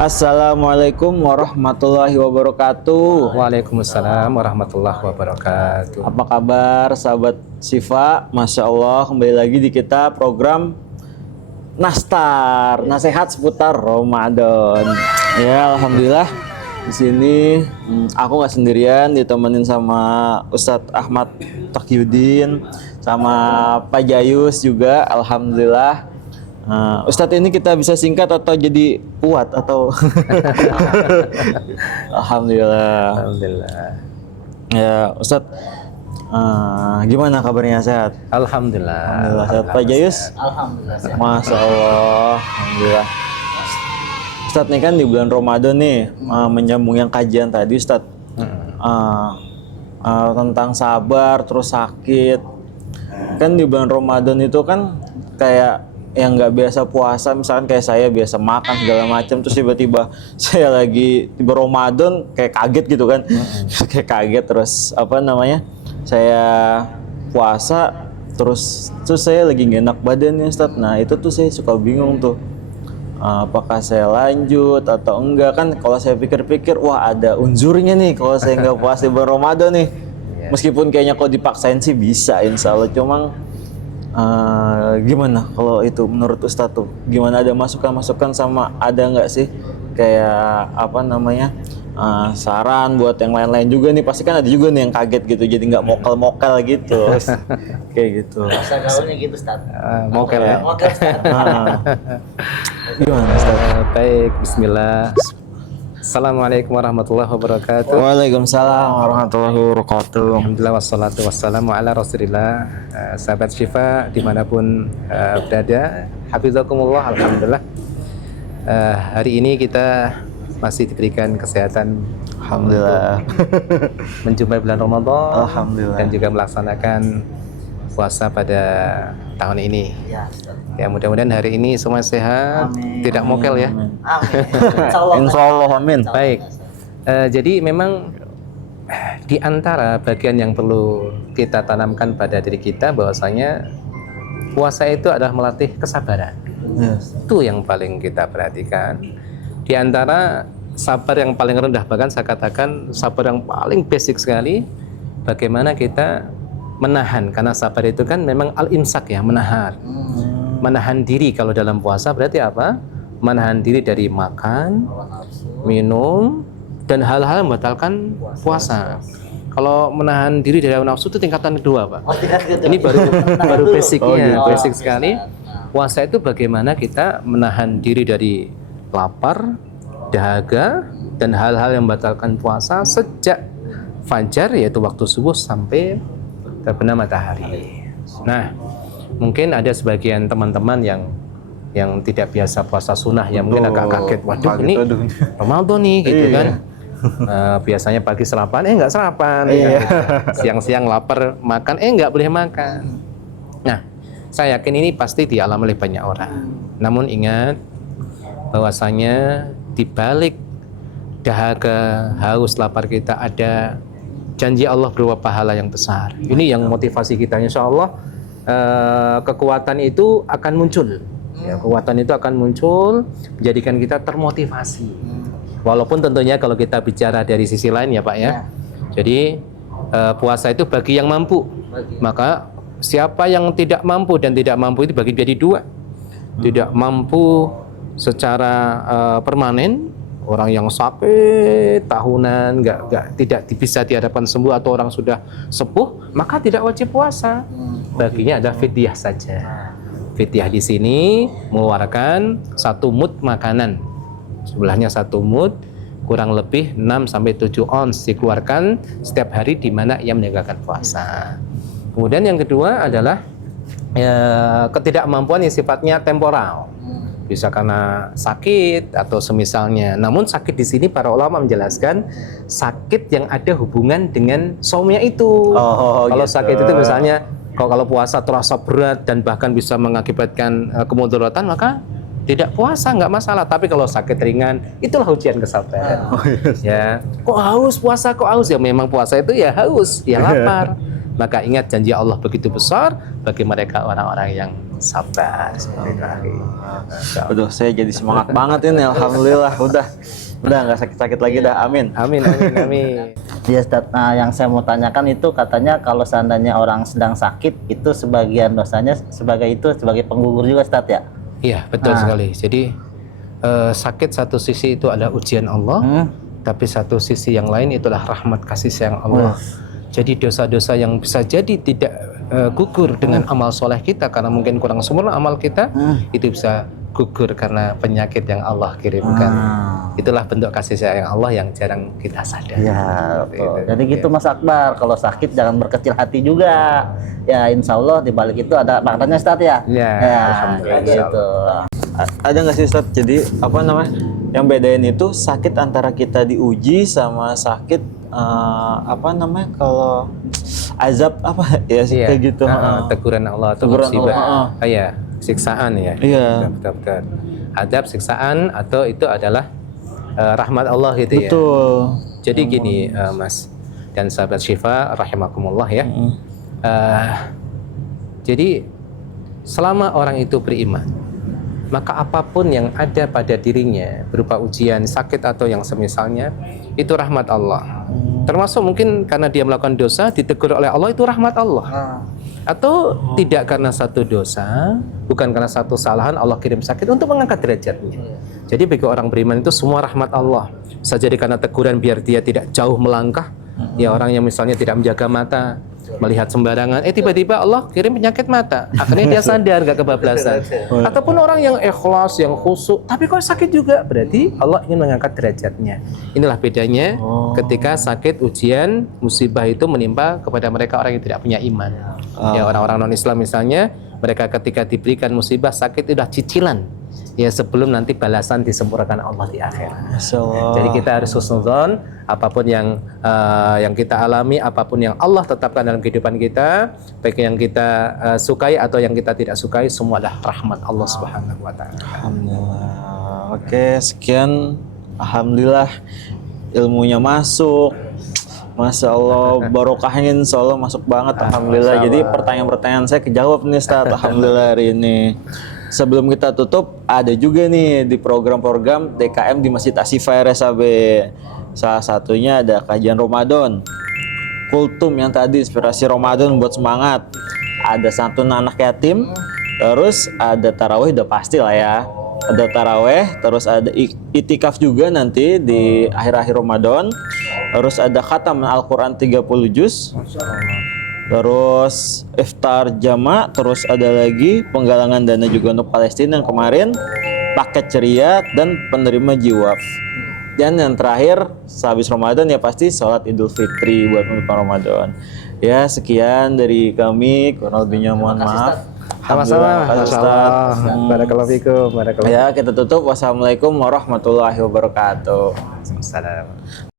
Assalamualaikum warahmatullahi wabarakatuh. Waalaikumsalam warahmatullahi wabarakatuh. Apa kabar sahabat Syifa? Masya Allah, kembali lagi di kita program Nastar, nasihat seputar Ramadan. Ya, alhamdulillah di sini aku nggak sendirian, ditemenin sama Ustadz Ahmad Taqiyuddin, sama Pak Jayus juga. Alhamdulillah. Ustadz ini kita bisa singkat atau jadi kuat atau Alhamdulillah. Alhamdulillah. Ya Ustadz, gimana kabarnya, sehat? Alhamdulillah. Alhamdulillah sehat. Pak Jayus? Alhamdulillah sehat. Masya Allah, alhamdulillah. Ustadz, nih kan di bulan Ramadan nih, menyambung yang kajian tadi Ustadz, tentang sabar terus sakit. Kan di bulan Ramadan itu kan kayak yang nggak biasa puasa, misalkan kayak saya biasa makan segala macam, terus tiba-tiba saya lagi tiba Ramadan kayak kaget gitu kan. Kayak kaget, terus apa namanya, saya puasa terus saya lagi nggak enak badannya Ustadz. Nah itu tuh saya suka bingung tuh, apakah saya lanjut atau enggak. Kan kalau saya pikir-pikir, wah ada unzurnya nih kalau saya nggak puasa di bulan Ramadan nih. Meskipun kayaknya kalau dipaksain sih bisa insya Allah, cuma gimana kalau itu menurut Ustadz tuh, gimana, ada masukan-masukan sama ada nggak sih kayak apa namanya, saran buat yang lain-lain juga nih? Pasti kan ada juga nih yang kaget gitu, jadi nggak mokal-mokal gitu. Kayak gitu. Bahasa gaulnya gitu, Ustaz. Mokel ya. Mokel, Ustaz. Gimana Ustadz? Baik, bismillah. Assalamualaikum warahmatullahi wabarakatuh. Waalaikumsalam warahmatullahi wabarakatuh. Alhamdulillah wassalatu wassalamu ala rasulillah. Sahabat Syifa dimanapun berada, hafizakumullah. Alhamdulillah, hari ini kita masih diberikan kesehatan, Alhamdulillah, menjumpai bulan Ramadan. Alhamdulillah. Dan juga melaksanakan puasa pada tahun ini. Ya, Ustaz. Ya, mudah-mudahan hari ini semua sehat, Amin. tidak mokel ya. Amin. Insyaallah. Insyaallah, amin. Baik, jadi memang di antara bagian yang perlu kita tanamkan pada diri kita bahwasanya puasa itu adalah melatih kesabaran. Yes. Itu yang paling kita perhatikan. Di antara sabar yang paling rendah, bahkan saya katakan sabar yang paling basic sekali, bagaimana kita menahan, karena sabar itu kan memang al-imsak ya, menahan diri. Kalau dalam puasa berarti apa? Menahan diri dari makan, minum, dan hal-hal yang membatalkan puasa. Kalau menahan diri dari nafsu itu tingkatan kedua, Pak. Ini baru basicnya, basic sekali. Puasa itu bagaimana kita menahan diri dari lapar, dahaga, dan hal-hal yang membatalkan puasa sejak fajar, yaitu waktu subuh sampai terbenam matahari. Nah, mungkin ada sebagian teman-teman yang tidak biasa puasa sunnah, yang mungkin agak kaget, waduh ini Ramadan nih gitu kan. Biasanya pagi sarapan, nggak sarapan, siang-siang lapar makan, nggak boleh makan. Nah, saya yakin ini pasti dialami oleh banyak orang. Namun ingat bahwasanya di balik dahaga, haus, lapar kita ada janji Allah berupa pahala yang besar. Ini yang motivasi kita, insya Allah kekuatan itu akan muncul. Ya, kekuatan itu akan muncul, menjadikan kita termotivasi. Walaupun tentunya kalau kita bicara dari sisi lain ya Pak ya. Jadi puasa itu bagi yang mampu. Maka siapa yang tidak mampu, dan tidak mampu itu bagi jadi dua. Tidak mampu secara permanen, orang yang sakit tahunan, tidak bisa di hadapan sembuh, atau orang sudah sepuh, maka tidak wajib puasa. Baginya ada fidyah saja. Fidyah di sini mengeluarkan 1 mud makanan. Sebelahnya 1 mud, kurang lebih 6 sampai 7 ons dikeluarkan setiap hari di mana ia menegakkan puasa. Kemudian yang kedua adalah ketidakmampuan yang sifatnya temporal. Bisa karena sakit atau semisalnya. Namun sakit di sini para ulama menjelaskan sakit yang ada hubungan dengan saumnya itu. Kalau gitu. Sakit itu misalnya kalau puasa terasa berat dan bahkan bisa mengakibatkan kemudaratan, maka Tidak puasa nggak masalah, tapi kalau sakit ringan itulah ujian kesabaran. Ya, kok haus puasa, kok haus, ya memang puasa itu ya haus, ya lapar. Maka ingat janji Allah begitu besar bagi mereka orang-orang yang sabar. Seperti itu, akhi. Aduh, saya jadi semangat banget ini, alhamdulillah. Udah nggak sakit-sakit lagi dah, amin. Amin, amin, amin. Iya Ustaz, nah yang saya mau tanyakan itu katanya kalau seandainya orang sedang sakit itu sebagian dosanya sebagai penggugur juga Ustaz ya? Iya, betul sekali. Jadi sakit satu sisi itu adalah ujian Allah, tapi satu sisi yang lain itulah rahmat kasih sayang Allah. Jadi dosa-dosa yang bisa jadi tidak gugur dengan amal soleh kita karena mungkin kurang sempurna amal kita, itu bisa gugur karena penyakit yang Allah kirimkan. Itulah bentuk kasih sayang Allah yang jarang kita sadari. Ya, betul. Jadi gitu Mas Akbar, kalau sakit jangan berkecil hati juga. Ya insya Allah di balik itu ada maknanya Ustaz ya. Ya, Alhamdulillah gitu. Ada nggak sih Ustaz? Jadi apa namanya? Yang bedain itu sakit antara kita diuji sama sakit apa namanya kalau azab apa ya sih kayak gitu. Teguran Allah atau Teguran musibah. Allah. Iya, siksaan ya. Iya. Betul. Adab, siksaan atau itu adalah rahmat Allah gitu ya. Betul. Jadi gini Mas dan sahabat Syifa rahimakumullah ya. Jadi selama orang itu beriman, maka apapun yang ada pada dirinya berupa ujian, sakit atau yang semisalnya itu rahmat Allah. Termasuk mungkin karena dia melakukan dosa ditegur oleh Allah, itu rahmat Allah. Atau tidak karena satu dosa, bukan karena satu kesalahan Allah kirim sakit untuk mengangkat derajatnya. Jadi bagi orang beriman itu semua rahmat Allah. Bisa jadi karena teguran biar dia tidak jauh melangkah. Ya orang yang misalnya tidak menjaga mata, melihat sembarangan, tiba-tiba Allah kirim penyakit mata, akhirnya dia sadar gak kebablasan. Ataupun orang yang ikhlas, yang khusyuk, tapi kok sakit juga, berarti Allah ingin mengangkat derajatnya. Inilah bedanya ketika sakit, ujian, musibah itu menimpa kepada mereka orang yang tidak punya iman. Ya orang-orang non-Islam misalnya, mereka ketika diberikan musibah, sakit itu sudah cicilan. Ya sebelum nanti balasan disempurnakan Allah di akhirat. Jadi kita harus husnuzon, apapun yang kita alami, apapun yang Allah tetapkan dalam kehidupan kita, baik yang kita sukai atau yang kita tidak sukai, semua adalah rahmat Allah Subhanahu wa taala. Alhamdulillah. Oke, sekian. Alhamdulillah ilmunya masuk. Masya Allah, barokahnya insya Allah masuk banget. Alhamdulillah. Jadi pertanyaan-pertanyaan saya kejawab nih Ustaz. Alhamdulillah hari ini. Sebelum kita tutup, ada juga nih di program-program DKM di Masjid Asyifa RSAB. Salah satunya ada kajian Ramadan, kultum yang tadi inspirasi Ramadan buat semangat. Ada santun anak yatim, terus ada tarawih udah pasti lah ya. Ada tarawih, terus ada itikaf juga nanti di akhir-akhir Ramadan. Terus ada khatam Al-Quran 30 juz. Terus iftar jama, terus ada lagi penggalangan dana juga untuk Palestina yang kemarin, paket ceria dan penerima jiwaf. Dan yang terakhir sehabis Ramadan ya pasti sholat Idul Fitri buat penutupan Ramadan. Ya sekian dari kami, kurang lebihnya mohon maaf. Sama-sama. Ustaz. Barakallahu fikum. Ya kita tutup. Wassalamualaikum warahmatullahi wabarakatuh. Assalamualaikum.